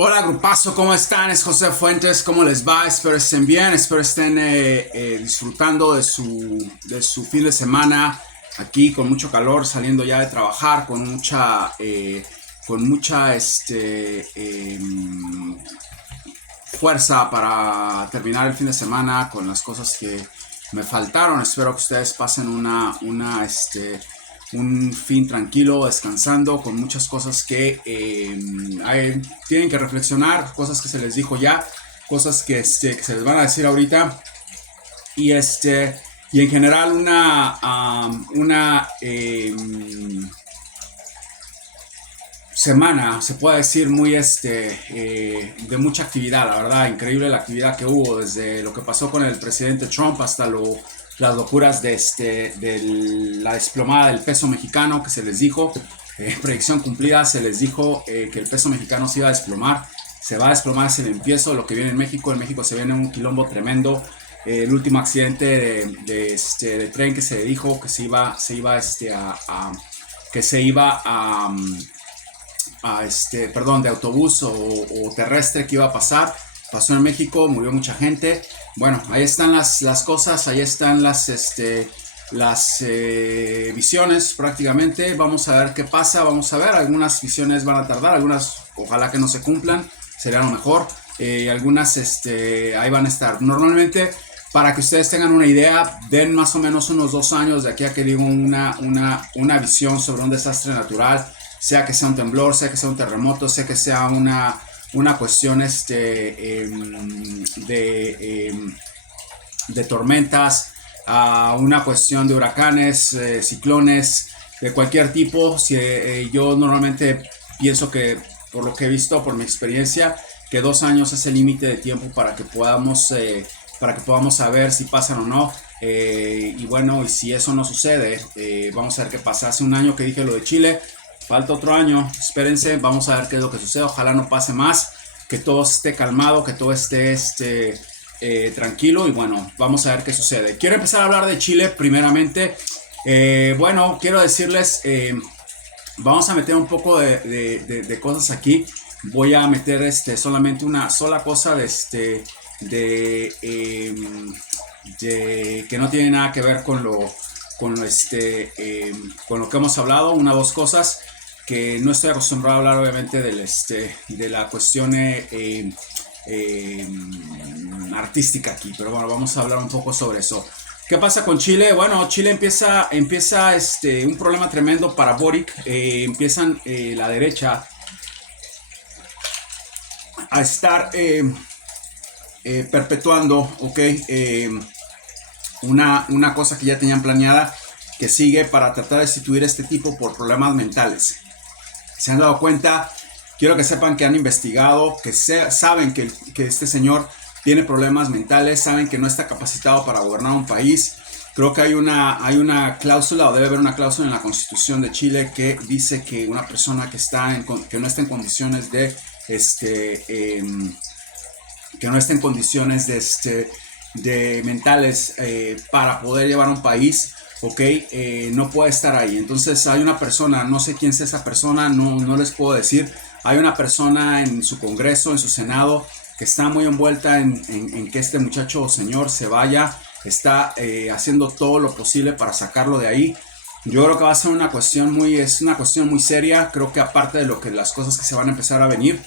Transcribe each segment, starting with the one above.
Hola grupazo, ¿cómo están? Es José Fuentes, ¿cómo les va? Espero estén bien, espero estén disfrutando de su fin de semana aquí con mucho calor, saliendo ya de trabajar, con mucha fuerza para terminar el fin de semana con las cosas que me faltaron. Espero que ustedes pasen un fin tranquilo, descansando, con muchas cosas que tienen que reflexionar, cosas que se les dijo ya, cosas que se les van a decir ahorita, y y en general una semana, se puede decir, muy de mucha actividad. La verdad, increíble la actividad que hubo, desde lo que pasó con el presidente Trump hasta las locuras de la desplomada del peso mexicano, que se les dijo, predicción cumplida. Se les dijo que el peso mexicano se iba a desplomar, se va a desplomar, se le empiezo lo que viene en México se viene un quilombo tremendo. El último accidente de tren que se dijo que se iba perdón, de autobús o terrestre, que iba a pasar, pasó en México, murió mucha gente. Bueno, ahí están las cosas, ahí están las visiones prácticamente. Vamos a ver qué pasa, vamos a ver, algunas visiones van a tardar, algunas ojalá que no se cumplan, sería lo mejor. Algunas ahí van a estar. Normalmente, para que ustedes tengan una idea, den más o menos unos 2 años de aquí a que digo una visión sobre un desastre natural, sea que sea un temblor, sea que sea un terremoto, sea que sea una cuestión de tormentas, a una cuestión de huracanes, ciclones, de cualquier tipo. Yo normalmente pienso que, por lo que he visto, por mi experiencia, que 2 años es el límite de tiempo para que podamos saber si pasan o no. Y bueno, y si eso no sucede, vamos a ver qué pasa. Hace un año que dije lo de Chile, falta otro año, espérense, vamos a ver qué es lo que sucede. Ojalá no pase más, que todo esté calmado, que todo esté tranquilo, y bueno, vamos a ver qué sucede. Quiero empezar a hablar de Chile primeramente. Bueno, quiero decirles, vamos a meter un poco de cosas aquí. Voy a meter solamente una sola cosa que no tiene nada que ver con lo que hemos hablado. Una o dos cosas que no estoy acostumbrado a hablar, obviamente, de la cuestión artística aquí, pero bueno, vamos a hablar un poco sobre eso. ¿Qué pasa con Chile? Bueno, Chile empieza un problema tremendo para Boric. Empiezan la derecha a estar perpetuando, ok, una cosa que ya tenían planeada, que sigue para tratar de destituir a este tipo por problemas mentales. Se han dado cuenta, quiero que sepan que han investigado, que saben que este señor tiene problemas mentales, saben que no está capacitado para gobernar un país. Creo que hay una cláusula, o debe haber una cláusula en la Constitución de Chile, que dice que una persona que no está en condiciones de mentales, para poder llevar un país, ok, no puede estar ahí. Entonces hay una persona, no sé quién sea esa persona, no les puedo decir. Hay una persona en su Congreso, en su Senado, que está muy envuelta en que este muchacho o señor se vaya. Está haciendo todo lo posible para sacarlo de ahí. Yo creo que va a ser una cuestión muy seria. Creo que, aparte de las cosas que se van a empezar a venir,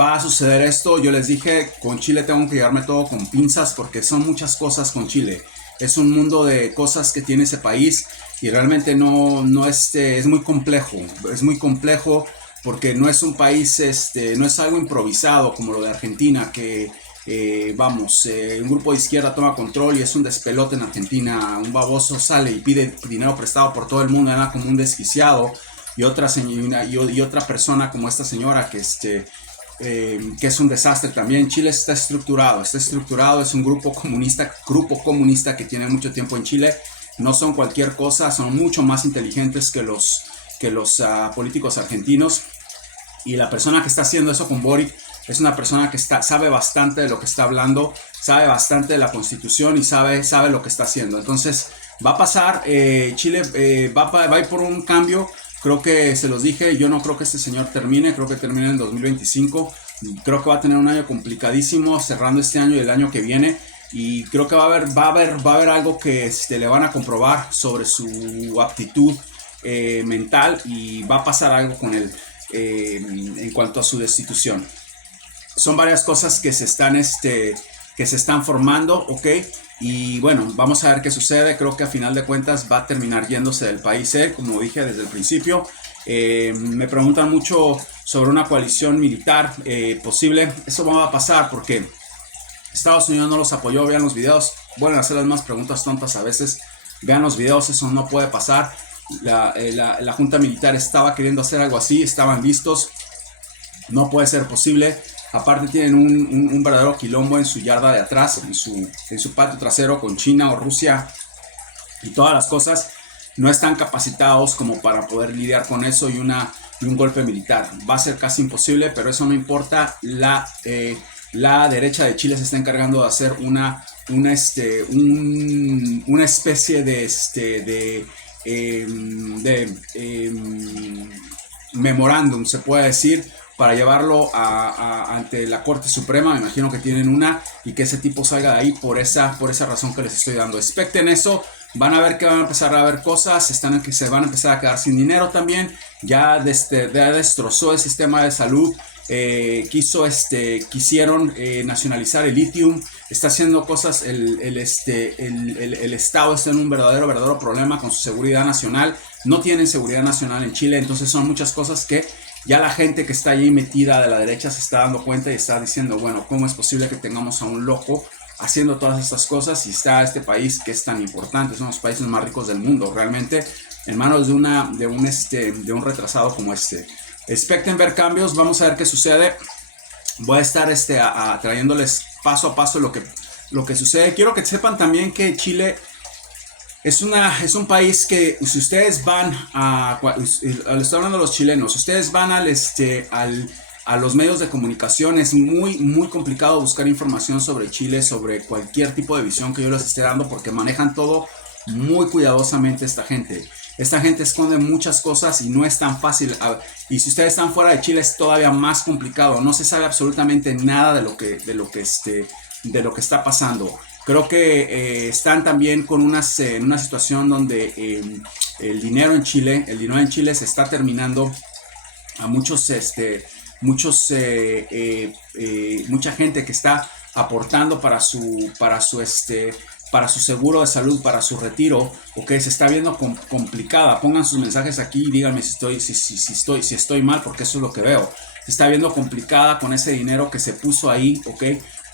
va a suceder esto. Yo les dije, con Chile tengo que llevarme todo con pinzas, porque son muchas cosas con Chile. Es un mundo de cosas que tiene ese país, y realmente es muy complejo. Es muy complejo porque no es un país, no es algo improvisado como lo de Argentina, que un grupo de izquierda toma control y es un despelote en Argentina. Un baboso sale y pide dinero prestado por todo el mundo, anda como un desquiciado. Y otra persona como esta señora que es un desastre también. Chile está estructurado, es un grupo comunista que tiene mucho tiempo en Chile. No son cualquier cosa, son mucho más inteligentes que los políticos argentinos. Y la persona que está haciendo eso con Boric es una persona que sabe bastante de lo que está hablando, sabe bastante de la Constitución, y sabe lo que está haciendo. Entonces va a pasar. Chile va a ir por un cambio. Creo que se los dije, yo no creo que este señor termine, creo que termina en 2025. Creo que va a tener un año complicadísimo cerrando este año y el año que viene. Y creo que va a haber algo que le van a comprobar sobre su aptitud mental, y va a pasar algo con él en cuanto a su destitución. Son varias cosas que se están formando, ¿ok? Y bueno, vamos a ver qué sucede. Creo que a final de cuentas va a terminar yéndose del país él, como dije desde el principio. Me preguntan mucho sobre una coalición militar posible. Eso va a pasar porque Estados Unidos no los apoyó. Vean los videos, vuelven a hacer las mismas preguntas tontas a veces. Vean los videos, eso no puede pasar. La junta militar estaba queriendo hacer algo así, estaban listos. No puede ser posible. Aparte tienen un verdadero quilombo en su yarda de atrás, en su patio trasero con China o Rusia y todas las cosas. No están capacitados como para poder lidiar con eso y un golpe militar. Va a ser casi imposible, pero eso no importa. La derecha de Chile se está encargando de hacer una especie de memorándum, se puede decir, para llevarlo ante la Corte Suprema. Me imagino que tienen una, y que ese tipo salga de ahí por esa razón que les estoy dando. Expecten eso. Van a ver que van a empezar a ver cosas, que se van a empezar a quedar sin dinero también. Ya destrozó el sistema de salud. Quisieron nacionalizar el litio. Está haciendo cosas. El Estado está en un verdadero problema con su seguridad nacional. No tienen seguridad nacional en Chile. Entonces son muchas cosas que ya la gente que está allí metida de la derecha se está dando cuenta y está diciendo, bueno, ¿cómo es posible que tengamos a un loco haciendo todas estas cosas? Y está este país que es tan importante, son los países más ricos del mundo, realmente en manos de un retrasado como este. Expecten ver cambios, vamos a ver qué sucede. Voy a estar trayéndoles paso a paso lo que sucede. Quiero que sepan también que Chile es un país que, si ustedes van le estoy hablando a los chilenos, si ustedes van a los medios de comunicación, es muy, muy complicado buscar información sobre Chile, sobre cualquier tipo de visión que yo les esté dando, porque manejan todo muy cuidadosamente esta gente. Esta gente esconde muchas cosas y no es tan fácil. Y si ustedes están fuera de Chile es todavía más complicado. No se sabe absolutamente nada de lo que está pasando. Creo que están también con en una situación donde el dinero en Chile se está terminando. A mucha gente que está aportando para su seguro de salud, para su retiro, se está viendo complicada. Pongan sus mensajes aquí y díganme si estoy mal, porque eso es lo que veo. Se está viendo complicada con ese dinero que se puso ahí,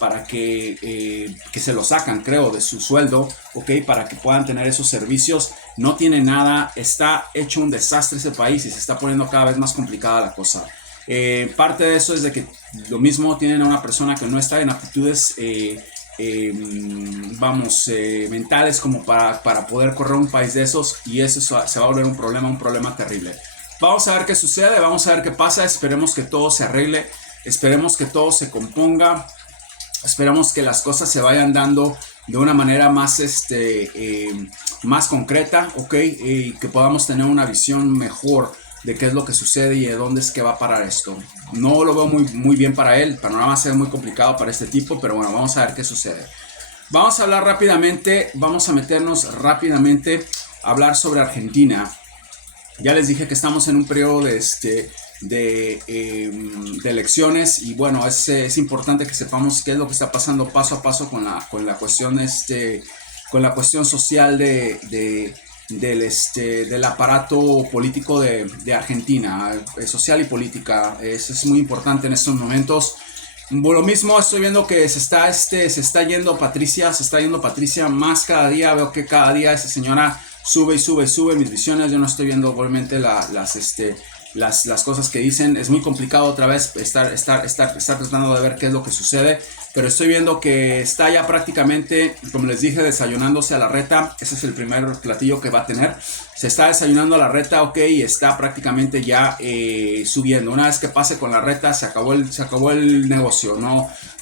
para que se lo sacan, creo, de su sueldo, para que puedan tener esos servicios. No tiene nada, está hecho un desastre ese país y se está poniendo cada vez más complicada la cosa. Parte de eso es de que lo mismo tienen a una persona que no está en aptitudes mentales como para poder correr un país de esos, y eso se va a volver un problema terrible. Vamos a ver qué sucede, vamos a ver qué pasa. Esperemos que todo se arregle, esperemos que todo se componga. Esperamos que las cosas se vayan dando de una manera más concreta, y que podamos tener una visión mejor de qué es lo que sucede y de dónde es que va a parar esto. No lo veo muy bien para él, el panorama va a ser muy complicado para este tipo, pero bueno, vamos a ver qué sucede. Vamos a hablar rápidamente, vamos a meternos rápidamente a hablar sobre Argentina. Ya les dije que estamos en un periodo de elecciones, y bueno, es importante que sepamos qué es lo que está pasando paso a paso con la cuestión social del aparato político de Argentina, social y política. Es muy importante en estos momentos. Lo mismo estoy viendo que se está yendo Patricia más cada día. Veo que cada día esa señora sube mis visiones. Yo no estoy viendo obviamente las cosas que dicen. Es muy complicado otra vez estar tratando de ver qué es lo que sucede. pero estoy viendo que está ya prácticamente, como les dije, desayunándose a la reta. Ese es el primer platillo que va a tener. Se está desayunando a la reta, ok, y está prácticamente ya subiendo. Una vez que pase con la reta, se acabó el negocio.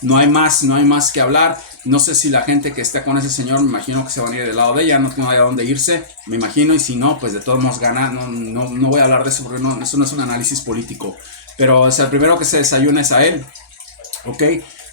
No hay más que hablar. No sé si la gente que está con ese señor, me imagino que se van a ir del lado de ella, no hay a dónde irse, me imagino, y si no, pues de todos modos gana. No voy a hablar de eso porque eso no es un análisis político. Pero o sea, el primero que se desayuna es a él, ok.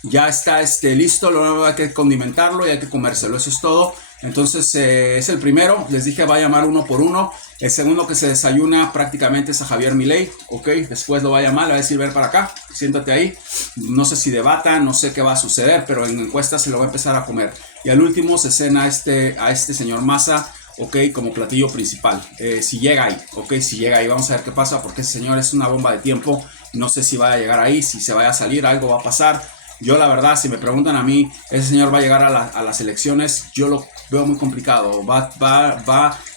Ya está listo, luego hay que condimentarlo y hay que comérselo, eso es todo. Entonces es el primero, les dije va a llamar uno por uno. El segundo que se desayuna prácticamente es a Javier Milei, ok. Después lo va a llamar, le va a decir ven para acá, siéntate ahí. No sé si debata, no sé qué va a suceder, pero en encuestas se lo va a empezar a comer. Y al último se cena a este señor Massa, ok, como platillo principal. Si llega ahí, ok, si llega ahí, vamos a ver qué pasa, porque ese señor es una bomba de tiempo. No sé si va a llegar ahí, si se vaya a salir, algo va a pasar. Yo la verdad, si me preguntan a mí, ese señor va a llegar a las elecciones, yo lo veo muy complicado.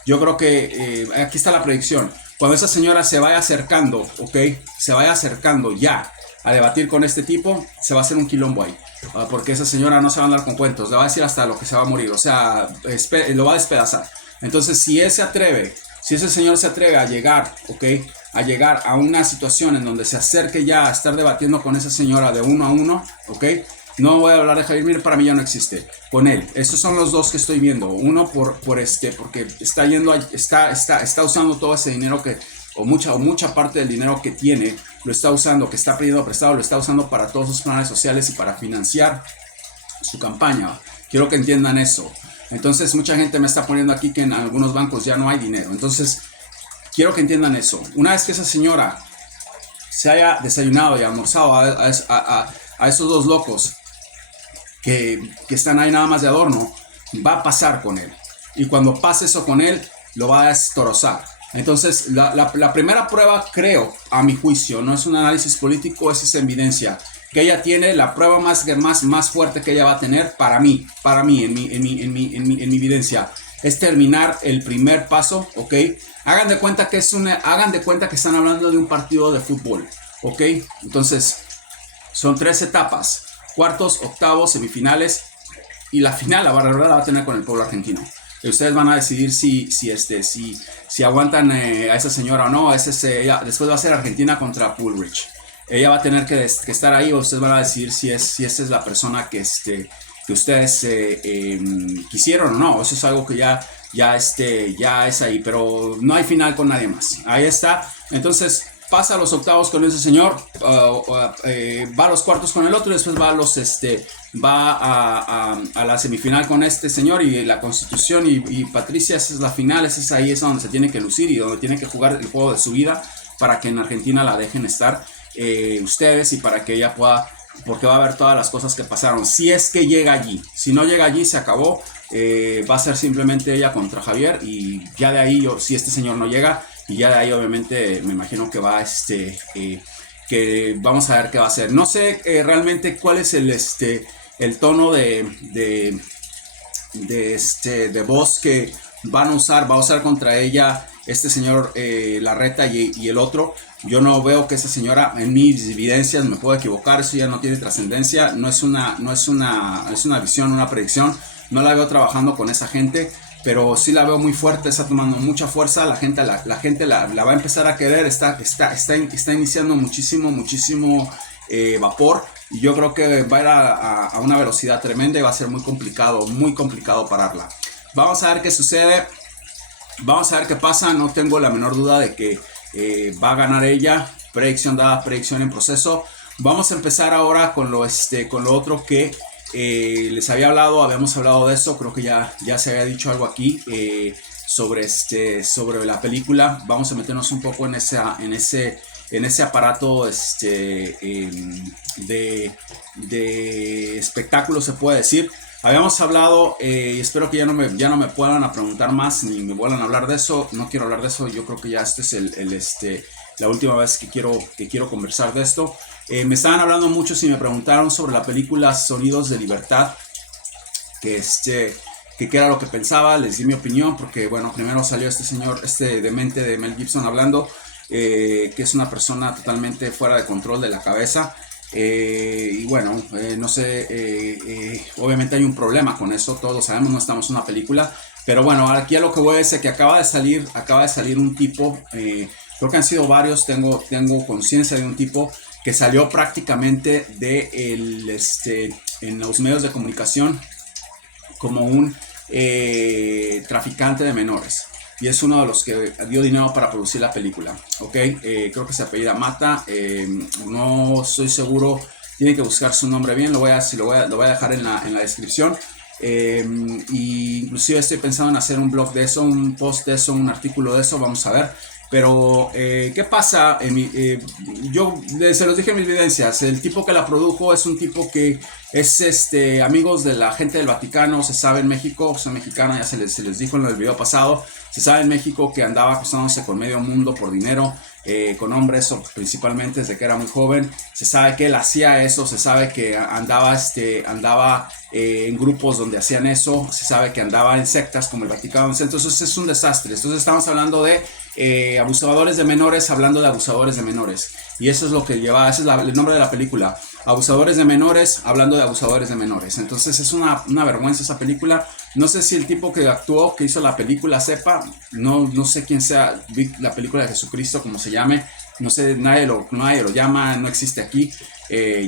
Yo creo que aquí está la predicción. Cuando esa señora se vaya acercando, ok, se vaya acercando ya a debatir con este tipo, se va a hacer un quilombo ahí. Porque esa señora no se va a andar con cuentos, le va a decir hasta lo que se va a morir, o sea, lo va a despedazar. Entonces, si ese señor se atreve a llegar, ok, a llegar a una situación en donde se acerque ya a estar debatiendo con esa señora de uno a uno, ok, no voy a hablar de Javier Milei, para mí ya no existe, con él. Estos son los dos que estoy viendo, uno porque está usando todo ese dinero o mucha parte del dinero que tiene, lo está usando, que está pidiendo prestado, lo está usando para todos sus planes sociales y para financiar su campaña. Quiero que entiendan eso. Entonces mucha gente me está poniendo aquí que en algunos bancos ya no hay dinero. Entonces quiero que entiendan eso. Una vez que esa señora se haya desayunado y almorzado a esos dos locos que están ahí nada más de adorno, va a pasar con él. Y cuando pase eso con él, lo va a destrozar. Entonces, la primera prueba, creo, a mi juicio, no es un análisis político, es esa evidencia que ella tiene. La prueba más fuerte que ella va a tener para mí, en mi evidencia, es terminar el primer paso, ¿ok? Hagan de cuenta que están hablando de un partido de fútbol, ¿ok? Entonces, son 3 etapas: cuartos, octavos, semifinales, y la final, la verdad, la va a tener con el pueblo argentino. Y ustedes van a decidir si aguantan a esa señora o no. Después va a ser Argentina contra Bullrich. Ella va a tener que estar ahí, o ustedes van a decidir si esa es la persona que ustedes quisieron o no. Eso es algo que ya es ahí, pero no hay final con nadie más. Ahí está. Entonces pasa a los octavos con ese señor, va a los cuartos con el otro, y después va a la semifinal con este señor y la Constitución y Patricia. Esa es la final, ahí es donde se tiene que lucir y donde tiene que jugar el juego de su vida para que en Argentina la dejen estar ustedes, y para que ella pueda, porque va a ver todas las cosas que pasaron. Si es que llega allí, si no llega allí, se acabó. Va a ser simplemente ella contra Javier, y ya de ahí, si este señor no llega, y ya de ahí obviamente me imagino que va que vamos a ver qué va a hacer. No sé realmente cuál es el tono de voz que va a usar contra ella este señor Larreta y el otro. Yo no veo que esa señora, en mis evidencias, me puedo equivocar, eso ya no tiene trascendencia, no es una visión, una predicción. No la veo trabajando con esa gente, pero sí la veo muy fuerte, está tomando mucha fuerza. La gente la va a empezar a querer, está iniciando muchísimo vapor, y yo creo que va a ir a una velocidad tremenda y va a ser muy complicado pararla. Vamos a ver qué sucede, vamos a ver qué pasa. No tengo la menor duda de que va a ganar ella. Predicción dada, predicción en proceso. Vamos a empezar ahora con lo otro que les habíamos hablado de eso. Creo que ya se había dicho algo aquí sobre la película. Vamos a meternos un poco en ese aparato de espectáculo, se puede decir. Habíamos hablado, espero que ya no me puedan preguntar más ni me vuelvan a hablar de eso. No quiero hablar de eso. Yo creo que ya es la última vez que quiero conversar de esto. Me estaban hablando muchos y me preguntaron sobre la película Sonidos de Libertad, que qué era lo que pensaba. Les di mi opinión porque, bueno, primero salió este señor, demente de Mel Gibson hablando, que es una persona totalmente fuera de control de la cabeza. Y bueno, no sé, obviamente hay un problema con eso, todos lo sabemos, no estamos en una película, pero bueno, aquí a lo que voy a decir que acaba de salir un tipo, creo que han sido varios, tengo conciencia de un tipo que salió prácticamente en los medios de comunicación como un traficante de menores. Y es uno de los que dio dinero para producir la película. Ok, creo que se apellida Mata. No estoy seguro. Tienen que buscar su nombre bien. Lo voy a dejar en la descripción. Y inclusive estoy pensando en hacer un blog de eso, un post de eso, un artículo de eso. Vamos a ver. Pero, ¿qué pasa? Yo se los dije en mis evidencias. El tipo que la produjo es un tipo que es amigos de la gente del Vaticano. Se sabe en México, o sea, mexicano, ya se les dijo en el video pasado. Se sabe en México que andaba acostándose con medio mundo por dinero, con hombres, principalmente desde que era muy joven. Se sabe que él hacía eso, se sabe que andaba en grupos donde hacían eso, se sabe que andaba en sectas como el Vaticano. Entonces es un desastre. Entonces estamos hablando de abusadores de menores, hablando de abusadores de menores. Y eso es lo que lleva, ese es el nombre de la película. Abusadores de menores, hablando de abusadores de menores. Entonces es una vergüenza esa película. No sé si el tipo que actuó, que hizo la película sepa, no sé quién sea, vi la película de Jesucristo, como se llame, no sé, nadie lo llama, no existe aquí,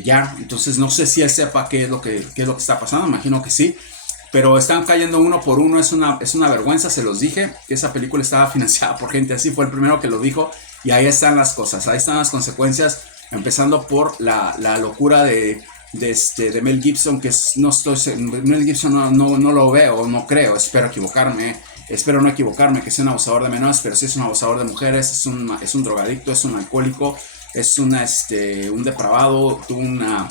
ya, entonces no sé si él sepa qué es lo que está pasando, imagino que sí, pero están cayendo uno por uno, es una vergüenza, se los dije, que esa película estaba financiada por gente así, fue el primero que lo dijo, y ahí están las cosas, ahí están las consecuencias, empezando por la locura de Mel Gibson, que Mel Gibson no lo veo, no creo, espero no equivocarme, que sea un abusador de menores, pero sí es un abusador de mujeres, es un drogadicto, es un alcohólico, es un depravado, tuvo una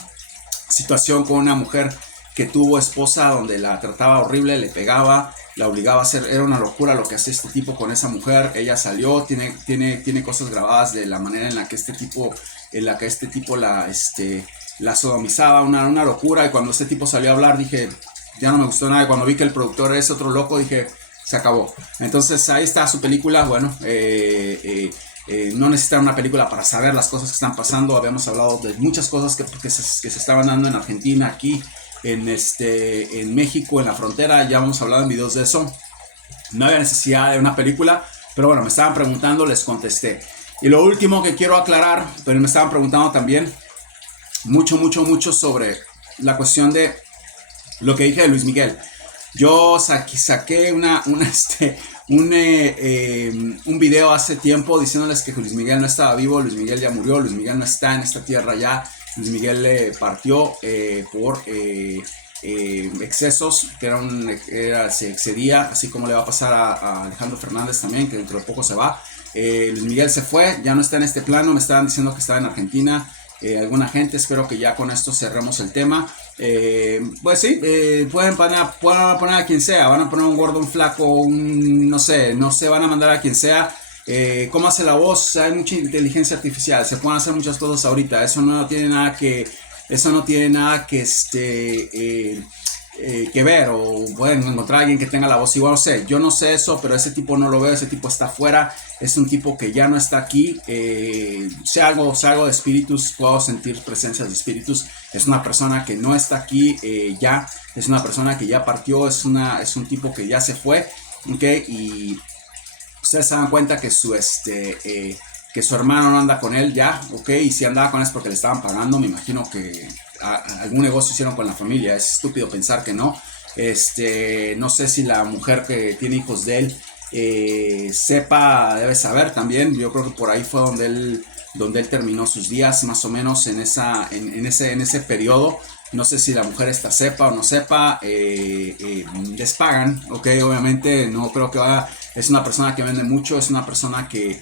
situación con una mujer que tuvo esposa donde la trataba horrible, le pegaba, la obligaba a hacer, era una locura lo que hacía este tipo con esa mujer. Ella salió, tiene cosas grabadas de la manera en la que este tipo la sodomizaba, una locura. Y cuando este tipo salió a hablar dije, ya no me gustó nada. Y cuando vi que el productor es otro loco dije, se acabó. Entonces ahí está su película. Bueno, no necesitan una película para saber las cosas que están pasando. Habíamos hablado de muchas cosas que se estaban dando en Argentina, aquí en México, en la frontera. Ya hemos hablado en videos de eso. No había necesidad de una película, pero bueno, me estaban preguntando, les contesté. Y lo último que quiero aclarar, pero me estaban preguntando también mucho sobre la cuestión de lo que dije de Luis Miguel. Yo saqué un video hace tiempo diciéndoles que Luis Miguel no estaba vivo, Luis Miguel ya murió, Luis Miguel no está en esta tierra ya, Luis Miguel partió por excesos, que se excedía, así como le va a pasar a Alejandro Fernández también, que dentro de poco se va. Luis Miguel se fue, ya no está en este plano, me estaban diciendo que estaba en Argentina. Alguna gente, espero que ya con esto cerremos el tema. Pues sí, pueden poner a quien sea, van a poner un gordo, un flaco, no sé, van a mandar a quien sea. ¿Cómo hace la voz? Hay mucha inteligencia artificial, se pueden hacer muchas cosas ahorita, eso no tiene nada que ver, o pueden encontrar a alguien que tenga la voz igual, no sé, yo no sé eso, pero ese tipo no lo veo, ese tipo está afuera, es un tipo que ya no está aquí, sé algo de espíritus, puedo sentir presencias de espíritus, es una persona que no está aquí ya, es una persona que ya partió, es un tipo que ya se fue, ok, y ustedes se dan cuenta que que su hermano no anda con él ya, ok, y si andaba con él es porque le estaban pagando, me imagino que algún negocio hicieron con la familia, es estúpido pensar que no. No sé si la mujer que tiene hijos de él debe saber también. Yo creo que por ahí fue donde él terminó sus días, más o menos en ese periodo. No sé si la mujer sepa o no sepa, les pagan, ok, obviamente no creo que es una persona que vende mucho, es una persona que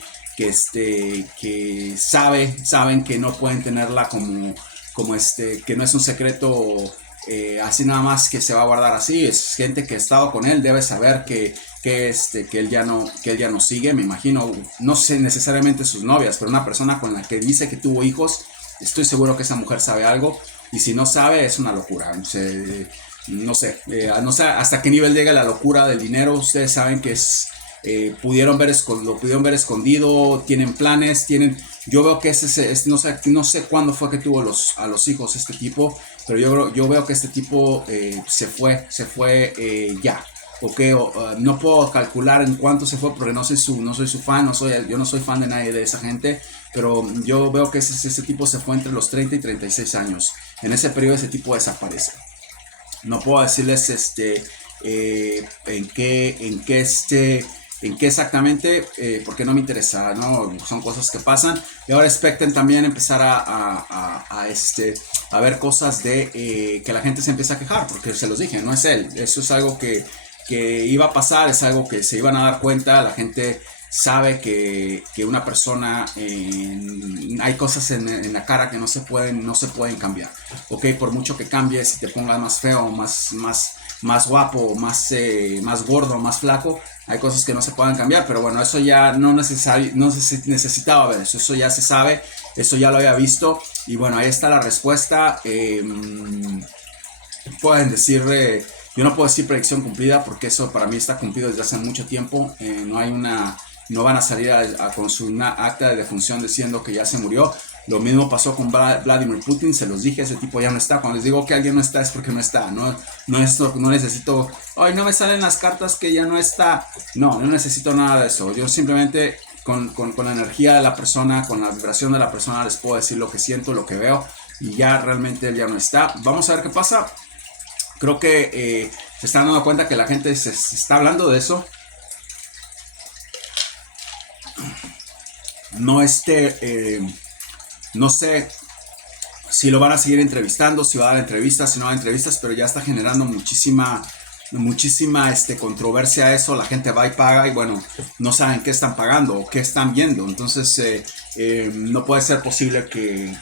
saben que no pueden tenerla como que no es un secreto así nada más que se va a guardar así, es gente que ha estado con él, debe saber que él ya no sigue, me imagino, no sé necesariamente sus novias, pero una persona con la que dice que tuvo hijos, estoy seguro que esa mujer sabe algo, y si no sabe es una locura, no sé hasta qué nivel llega la locura del dinero, ustedes saben que es lo pudieron ver escondido, tienen planes, yo veo que no sé cuándo fue que tuvo a los hijos este tipo, pero yo veo que este tipo se fue ya. Okay, no puedo calcular en cuánto se fue porque no soy su fan, yo no soy fan de nadie de esa gente, pero yo veo que ese tipo se fue entre los 30 y 36 años. En ese periodo ese tipo desaparece. No puedo decirles en qué exactamente, porque no me interesa, ¿no? Son cosas que pasan. Y ahora expecten también empezar a ver cosas de que la gente se empieza a quejar, porque se los dije, no es él. Eso es algo que iba a pasar, es algo que se iban a dar cuenta. La gente sabe que una persona, hay cosas en la cara que no se pueden cambiar, ok, por mucho que cambies, si te pongas más feo, más guapo, más gordo, más flaco, hay cosas que no se pueden cambiar, pero bueno, eso ya no necesitaba ver eso ya se sabe, eso ya lo había visto, y bueno, ahí está la respuesta. Pueden decir, yo no puedo decir predicción cumplida, porque eso para mí está cumplido desde hace mucho tiempo. No van a salir con su acta de defunción diciendo que ya se murió. Lo mismo pasó con Vladimir Putin, se los dije, ese tipo ya no está. Cuando les digo que alguien no está es porque no está. No necesito, ay, no me salen las cartas que ya no está. No necesito nada de eso. Yo simplemente con la energía de la persona, con la vibración de la persona, les puedo decir lo que siento, lo que veo, y ya realmente él ya no está. Vamos a ver qué pasa. Creo que se están dando cuenta que la gente se está hablando de eso. No sé si lo van a seguir entrevistando, si va a dar entrevistas, si no va a dar entrevistas, pero ya está generando muchísima controversia eso. La gente va y paga y bueno, no saben qué están pagando o qué están viendo. Entonces no puede ser posible que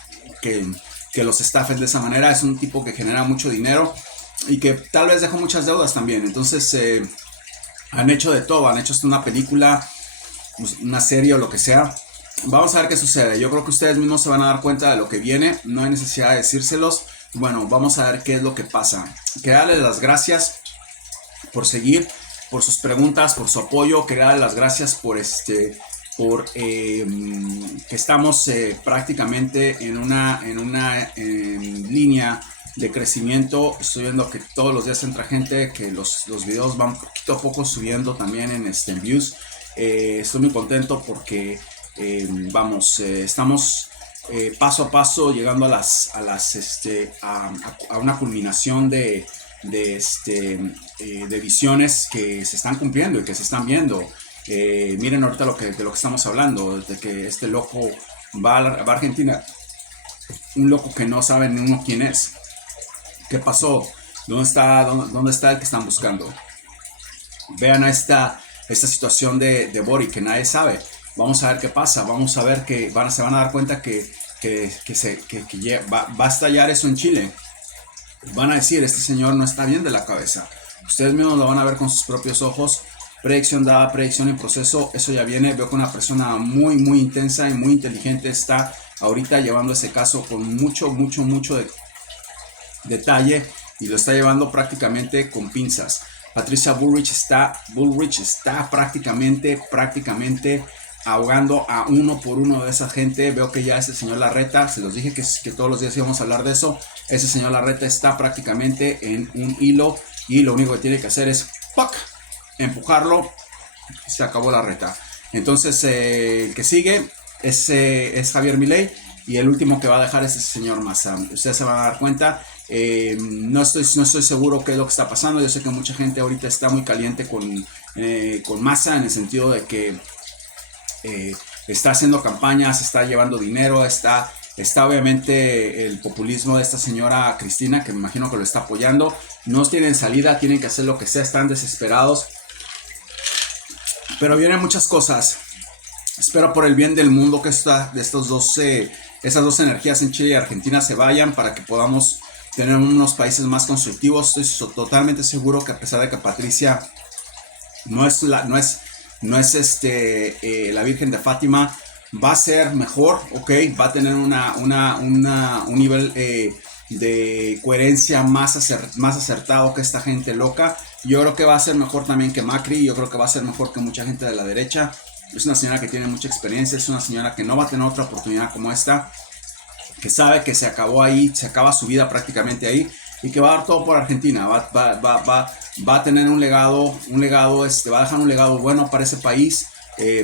los estafen de esa manera. Es un tipo que genera mucho dinero y que tal vez dejó muchas deudas también. Entonces han hecho de todo, han hecho hasta una película, una serie o lo que sea. Vamos a ver qué sucede. Yo creo que ustedes mismos se van a dar cuenta de lo que viene. No hay necesidad de decírselos. Bueno, vamos a ver qué es lo que pasa. Quería darles las gracias por seguir, por sus preguntas, por su apoyo. Quería darles las gracias por que estamos prácticamente en una línea de crecimiento. Estoy viendo que todos los días entra gente, que los videos van poquito a poco subiendo también en views. Estoy muy contento porque estamos paso a paso llegando a una culminación de visiones que se están cumpliendo y que se están viendo. Miren ahorita de lo que estamos hablando, de que este loco va a Argentina, un loco que no sabe ni uno quién es, qué pasó, dónde está el que están buscando. Vean a esta situación de Boric que nadie sabe. Vamos a ver qué pasa, vamos a ver que se van a dar cuenta que va a estallar eso en Chile. Van a decir, este señor no está bien de la cabeza. Ustedes mismos lo van a ver con sus propios ojos. Predicción dada, predicción en proceso, eso ya viene. Veo que una persona muy, muy intensa y muy inteligente está ahorita llevando ese caso con mucho detalle y lo está llevando prácticamente con pinzas. Patricia Bullrich está prácticamente ahogando a uno por uno de esa gente. Veo que ya ese señor Larreta, se los dije que todos los días íbamos a hablar de eso. Ese señor Larreta está prácticamente en un hilo y lo único que tiene que hacer es ¡pac!, empujarlo. Se acabó Larreta. Entonces el que sigue es Javier Milei y el último que va a dejar es ese señor Massa. Ustedes se van a dar cuenta. No estoy seguro qué es lo que está pasando. Yo sé que mucha gente ahorita está muy caliente con Massa, en el sentido de que está haciendo campañas, está llevando dinero, está obviamente el populismo de esta señora Cristina, que me imagino que lo está apoyando. No tienen salida, tienen que hacer lo que sea, están desesperados. Pero vienen muchas cosas. Espero por el bien del mundo que esas dos energías en Chile y Argentina se vayan para que podamos tener unos países más constructivos. Estoy totalmente seguro que a pesar de que Patricia no es la Virgen de Fátima, va a ser mejor, ok, va a tener un nivel de coherencia más acertado que esta gente loca. Yo creo que va a ser mejor también que Macri, yo creo que va a ser mejor que mucha gente de la derecha. Es una señora que tiene mucha experiencia, es una señora que no va a tener otra oportunidad como esta, que sabe que se acabó ahí, se acaba su vida prácticamente ahí, y que va a dar todo por Argentina, va a tener un legado, va a dejar un legado bueno para ese país,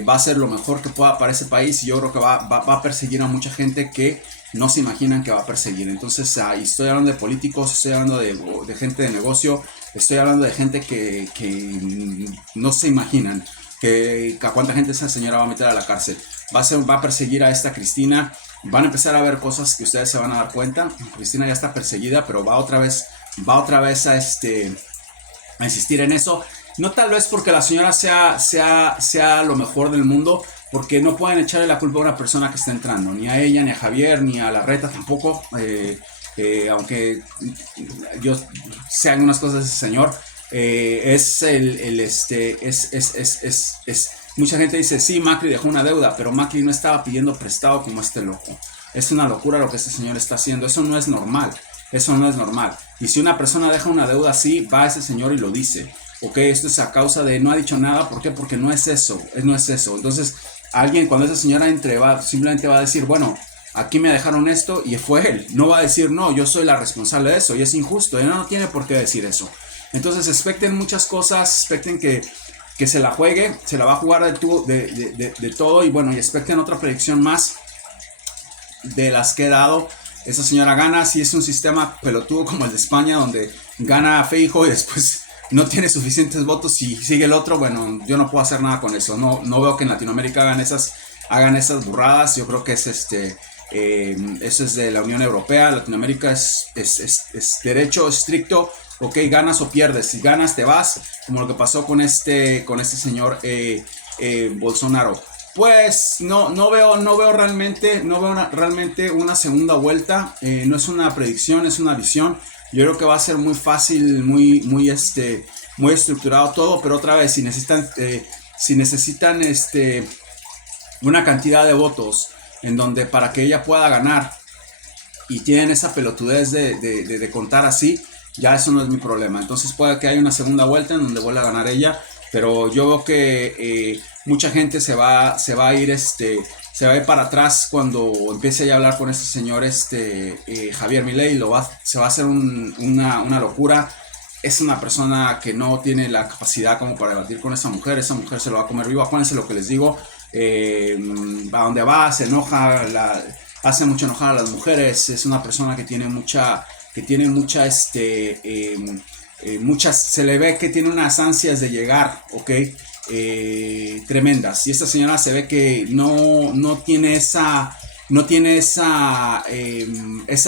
va a hacer lo mejor que pueda para ese país, y yo creo que va a perseguir a mucha gente que no se imaginan que va a perseguir. Entonces, estoy hablando de políticos, estoy hablando de gente de negocio, estoy hablando de gente que no se imaginan a cuánta gente esa señora va a meter a la cárcel. Va a perseguir a esta Cristina. Van a empezar a ver cosas que ustedes se van a dar cuenta. Cristina ya está perseguida, pero va otra vez a insistir en eso. No tal vez porque la señora sea lo mejor del mundo, porque no pueden echarle la culpa a una persona que está entrando, ni a ella, ni a Javier, ni a Larreta tampoco, aunque yo sé algunas cosas de ese señor. Mucha gente dice, sí, Macri dejó una deuda, pero Macri no estaba pidiendo prestado como este loco. Es una locura lo que este señor está haciendo, eso no es normal, y si una persona deja una deuda así, va a ese señor y lo dice, ok, esto es a causa de, no ha dicho nada, ¿por qué? Porque no es eso, entonces alguien cuando esa señora entre simplemente va a decir, bueno, aquí me dejaron esto y fue él, no va a decir, no, yo soy la responsable de eso y es injusto, y no tiene por qué decir eso. Entonces expecten muchas cosas, expecten que se la juegue, se la va a jugar de todo, y bueno, y expecten otra predicción más de las que he dado. Esa señora gana, si es un sistema pelotudo como el de España, donde gana Feijóo y después no tiene suficientes votos y sigue el otro, bueno, yo no puedo hacer nada con eso. No veo que en Latinoamérica hagan esas burradas. Yo creo que es eso es de la Unión Europea. Latinoamérica es derecho estricto. Ok, ganas o pierdes. Si ganas te vas, como lo que pasó con este señor Bolsonaro. Pues no veo realmente una segunda vuelta. No es una predicción, es una visión. Yo creo que va a ser muy fácil, muy estructurado todo, pero otra vez, si necesitan una cantidad de votos en donde para que ella pueda ganar y tienen esa pelotudez de contar así, ya eso no es mi problema. Entonces puede que haya una segunda vuelta en donde vuelva a ganar ella, pero yo veo que mucha gente se va a ir para atrás cuando empiece ya a hablar con este señor Javier Milei. Se va a hacer una locura. Es una persona que no tiene la capacidad como para debatir con esa mujer se lo va a comer vivo. Acuérdense lo que les digo, a donde va se enoja, hace mucho enojar a las mujeres. Es una persona que tiene se le ve que tiene unas ansias de llegar, ok, tremendas, y esta señora se ve que no tiene esa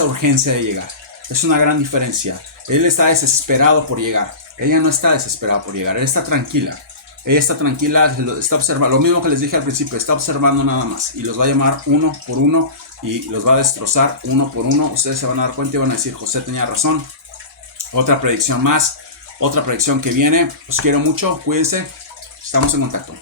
urgencia de llegar. Es una gran diferencia. Él está desesperado por llegar, ella no está desesperada por llegar, ella está tranquila, está observando, lo mismo que les dije al principio, está observando nada más, y los va a llamar uno por uno y los va a destrozar uno por uno. Ustedes se van a dar cuenta y van a decir, José tenía razón. Otra predicción más, otra predicción que viene. Los quiero mucho, cuídense, estamos en contacto.